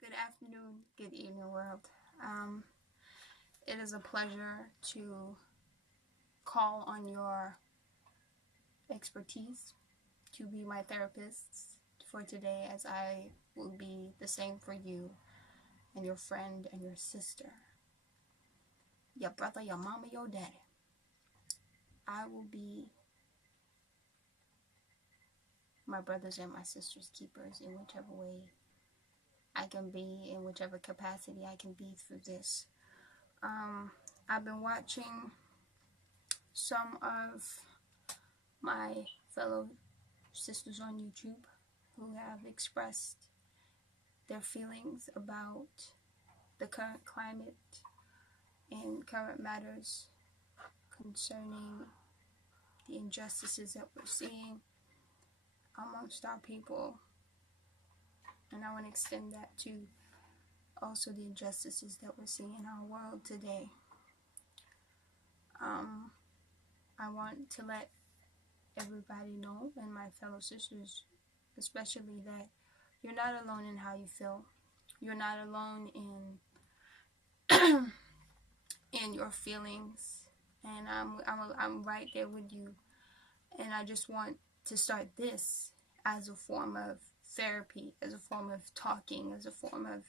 Good afternoon, good evening, world. It is a pleasure to call on your expertise to be my therapist for today, as I will be the same for you and your friend and your sister, your brother, your mama, your daddy. I will be my brothers and my sisters' keepers in whichever way I can be, in whichever capacity I can be through this. I've been watching some of my fellow sisters on YouTube who have expressed their feelings about the current climate and current matters concerning the injustices that we're seeing amongst our people. And I want to extend that to also the injustices that we're seeing in our world today. I want to let everybody know, and my fellow sisters especially, that you're not alone in how you feel. You're not alone in in your feelings, and I'm right there with you. And I just want to start this as a form of therapy, as a form of talking, as a form of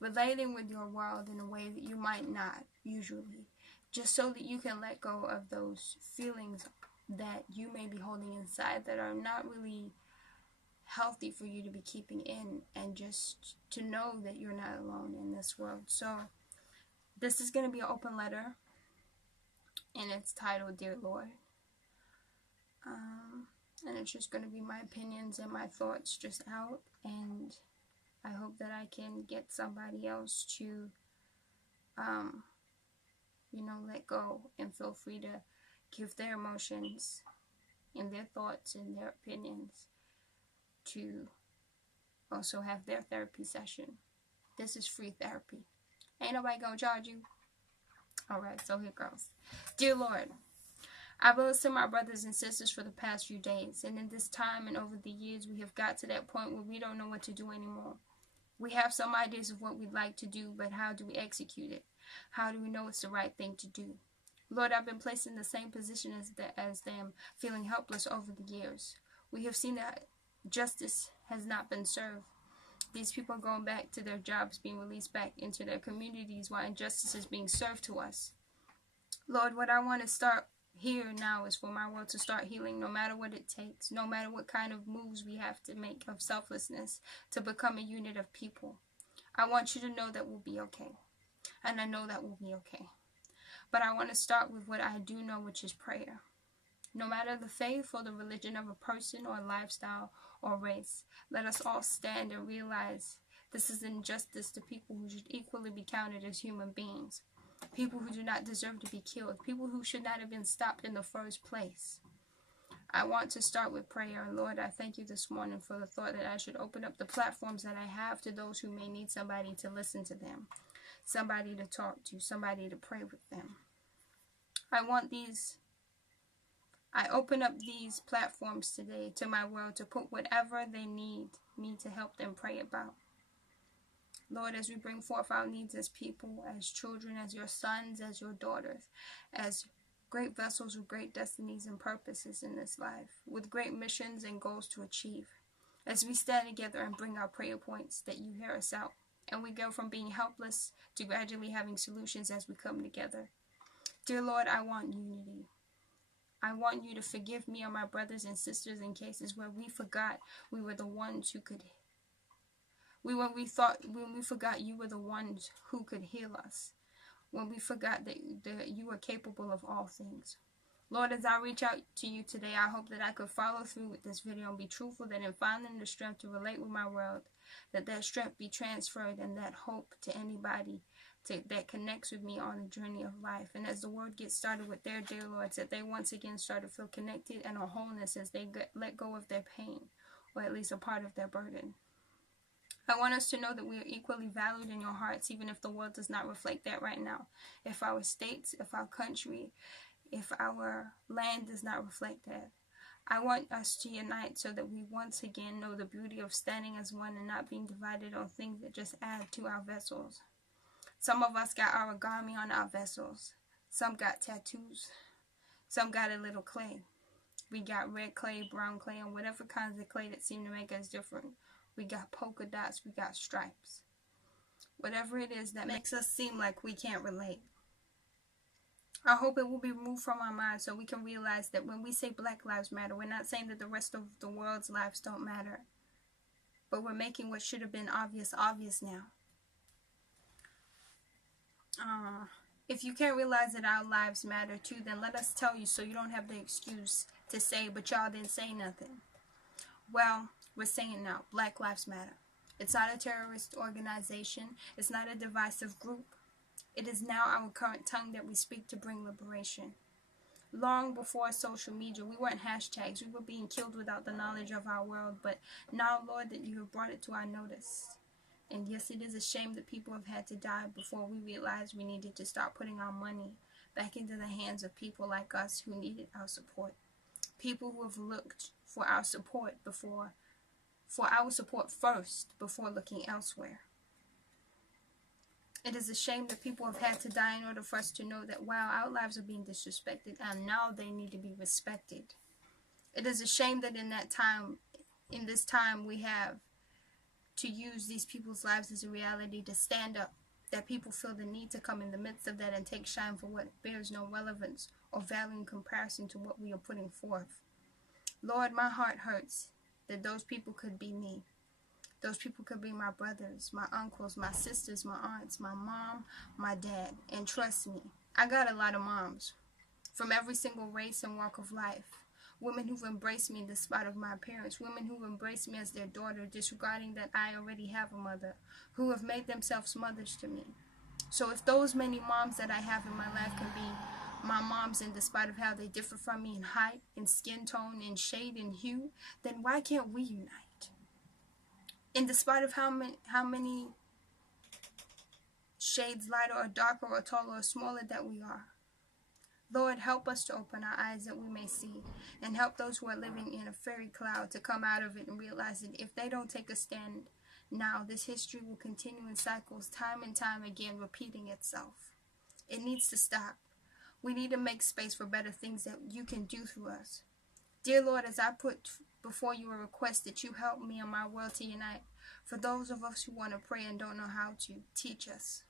relating with your world in a way that you might not usually, just so that you can let go of those feelings that you may be holding inside that are not really healthy for you to be keeping in, and just to know that you're not alone in this world. So this is going to be an open letter, and it's titled Dear Lord. And it's just going to be my opinions and my thoughts just out, and I hope that I can get somebody else to let go and feel free to give their emotions and their thoughts and their opinions to also have their therapy session. This is free therapy. Ain't nobody gonna charge you. Alright, so here goes. Dear Lord, I've listened to my brothers and sisters for the past few days, and in this time and over the years we have got to that point where we don't know what to do anymore. We have some ideas of what we'd like to do, but how do we execute it? How do we know it's the right thing to do? Lord, I've been placed in the same position as them, feeling helpless over the years. We have seen that justice has not been served. These people are going back to their jobs, being released back into their communities while injustice is being served to us. Lord, what I want to start here now is for my world to start healing, no matter what it takes, no matter what kind of moves we have to make of selflessness to become a unit of people. I want you to know that we'll be okay. And I know that we'll be okay. But I want to start with what I do know, which is prayer. No matter the faith or the religion of a person or lifestyle or race, let us all stand and realize this is injustice to people who should equally be counted as human beings. People who do not deserve to be killed. People who should not have been stopped in the first place. I want to start with prayer. And Lord, I thank you this morning for the thought that I should open up the platforms that I have to those who may need somebody to listen to them, somebody to talk to, somebody to pray with them. I open up these platforms today to my world to put whatever they need me to help them pray about. Lord, as we bring forth our needs as people, as children, as your sons, as your daughters, as great vessels with great destinies and purposes in this life, with great missions and goals to achieve, as we stand together and bring our prayer points, that you hear us out, and we go from being helpless to gradually having solutions as we come together. Dear Lord, I want unity. I want you to forgive me and my brothers and sisters in cases where we forgot we were the ones who could. When we forgot you were the ones who could heal us. When we forgot that you are capable of all things. Lord, as I reach out to you today, I hope that I could follow through with this video and be truthful, that in finding the strength to relate with my world, that strength be transferred, and that hope to anybody that connects with me on the journey of life. And as the world gets started with their dear Lords, that they once again start to feel connected and a wholeness as they let go of their pain, or at least a part of their burden. I want us to know that we are equally valued in your hearts, even if the world does not reflect that right now. If our states, if our country, if our land does not reflect that. I want us to unite so that we once again know the beauty of standing as one and not being divided on things that just add to our vessels. Some of us got origami on our vessels. Some got tattoos. Some got a little clay. We got red clay, brown clay, and whatever kinds of clay that seem to make us different. We got polka dots. We got stripes. Whatever it is that makes us seem like we can't relate. I hope it will be removed from our minds so we can realize that when we say Black Lives Matter, we're not saying that the rest of the world's lives don't matter. But we're making what should have been obvious now. If you can't realize that our lives matter too, then let us tell you so you don't have the excuse to say, but y'all didn't say nothing. Well, we're saying now, Black Lives Matter. It's not a terrorist organization. It's not a divisive group. It is now our current tongue that we speak to bring liberation. Long before social media, we weren't hashtags. We were being killed without the knowledge of our world. But now, Lord, that you have brought it to our notice. And yes, it is a shame that people have had to die before we realized we needed to start putting our money back into the hands of people like us who needed our support. People who have looked for our support first before looking elsewhere. It is a shame that people have had to die in order for us to know that, wow, our lives are being disrespected and now they need to be respected. It is a shame that in this time, we have to use these people's lives as a reality to stand up, that people feel the need to come in the midst of that and take shine for what bears no relevance or value in comparison to what we are putting forth. Lord, my heart hurts that those people could be me. Those people could be my brothers, my uncles, my sisters, my aunts, my mom, my dad. And trust me, I got a lot of moms from every single race and walk of life. Women who've embraced me despite of my appearance. Women who've embraced me as their daughter, disregarding that I already have a mother. Who have made themselves mothers to me. So if those many moms that I have in my life can be my moms, in despite of how they differ from me in height, in skin tone, in shade, and hue, then why can't we unite? In despite of how many shades lighter or darker or taller or smaller that we are. Lord, help us to open our eyes that we may see, and help those who are living in a fairy cloud to come out of it and realize that if they don't take a stand now, this history will continue in cycles, time and time again, repeating itself. It needs to stop. We need to make space for better things that you can do through us. Dear Lord, as I put before you a request that you help me and my world to unite, for those of us who want to pray and don't know how to, teach us.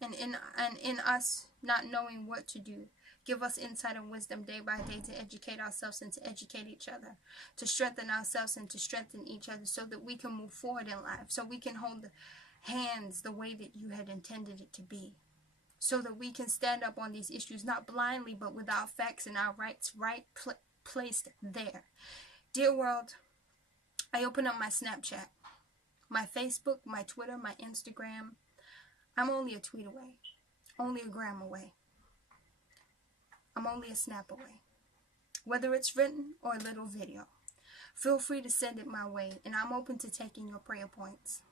And in us not knowing what to do, give us insight and wisdom day by day to educate ourselves and to educate each other, to strengthen ourselves and to strengthen each other so that we can move forward in life, so we can hold hands the way that you had intended it to be, so that we can stand up on these issues, not blindly, but with our facts and our rights placed there. Dear world, I open up my Snapchat, my Facebook, my Twitter, my Instagram. I'm only a tweet away, only a gram away. I'm only a snap away. Whether it's written or a little video, feel free to send it my way, and I'm open to taking your prayer points,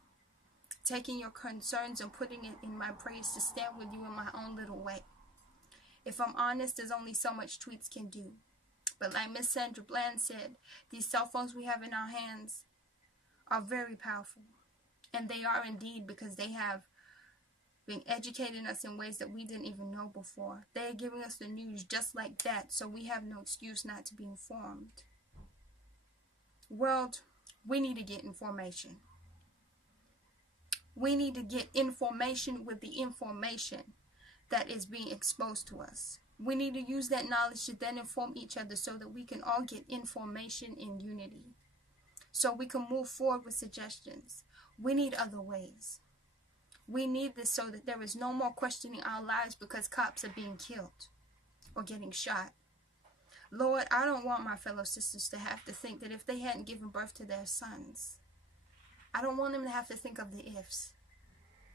taking your concerns and putting it in my praise to stand with you in my own little way. If I'm honest, there's only so much tweets can do. But like Miss Sandra Bland said, these cell phones we have in our hands are very powerful. And they are indeed, because they have been educating us in ways that we didn't even know before. They are giving us the news just like that, so we have no excuse not to be informed. World, we need to get information. We need to get information with the information that is being exposed to us. We need to use that knowledge to then inform each other so that we can all get information in unity, so we can move forward with suggestions. We need other ways. We need this so that there is no more questioning our lives because cops are being killed or getting shot. Lord, I don't want my fellow sisters to have to think that if they hadn't given birth to their sons, I don't want them to have to think of the ifs,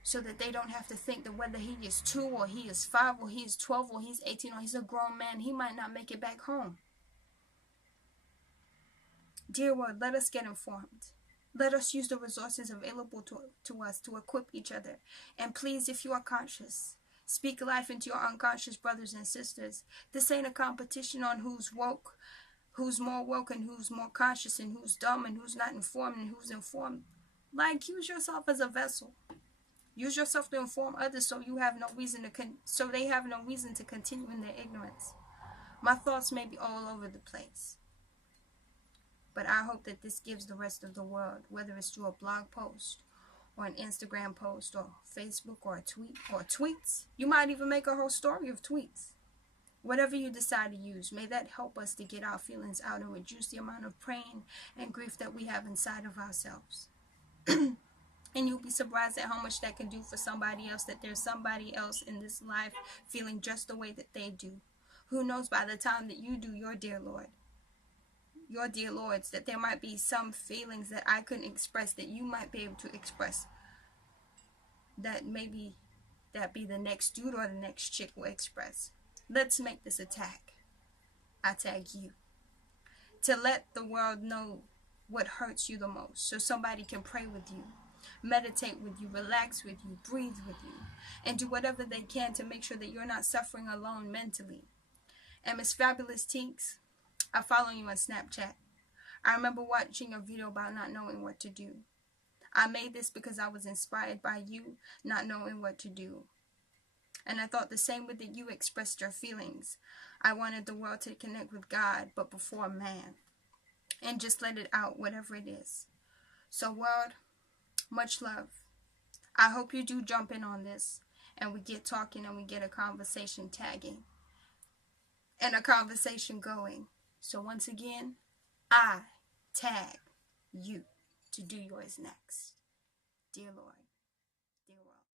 so that they don't have to think that whether he is 2 or he is 5 or he is 12 or he's 18 or he's a grown man, he might not make it back home. Dear Lord, let us get informed. Let us use the resources available to us to equip each other. And please, if you are conscious, Speak life into your unconscious brothers and sisters. This ain't a competition on who's woke, who's more woke and who's more conscious and who's dumb and who's not informed and who's informed. Like, use yourself as a vessel. Use yourself to inform others so you have no reason to so they have no reason to continue in their ignorance. My thoughts may be all over the place, but I hope that this gives the rest of the world, whether it's through a blog post or an Instagram post or Facebook or a tweet or tweets. You might even make a whole story of tweets. Whatever you decide to use, may that help us to get our feelings out and reduce the amount of pain and grief that we have inside of ourselves. And you'll be surprised at how much that can do for somebody else, that there's somebody else in this life feeling just the way that they do. Who knows, by the time that you do, your dear Lord, your dear Lords, that there might be some feelings that I couldn't express that you might be able to express. That maybe that be the next dude or the next chick will express. Let's make this a tag. I tag you. To let the world know what hurts you the most, so somebody can pray with you, meditate with you, relax with you, breathe with you, and do whatever they can to make sure that you're not suffering alone mentally. And Miss Fabulous Tinks, I follow you on Snapchat. I remember watching a video about not knowing what to do. I made this because I was inspired by you not knowing what to do. And I thought the same way that you expressed your feelings. I wanted the world to connect with God, but before man. And just let it out, whatever it is. So world, much love. I hope you do jump in on this, and we get talking and we get a conversation tagging. And a conversation going. So once again, I tag you to do yours next. Dear Lord.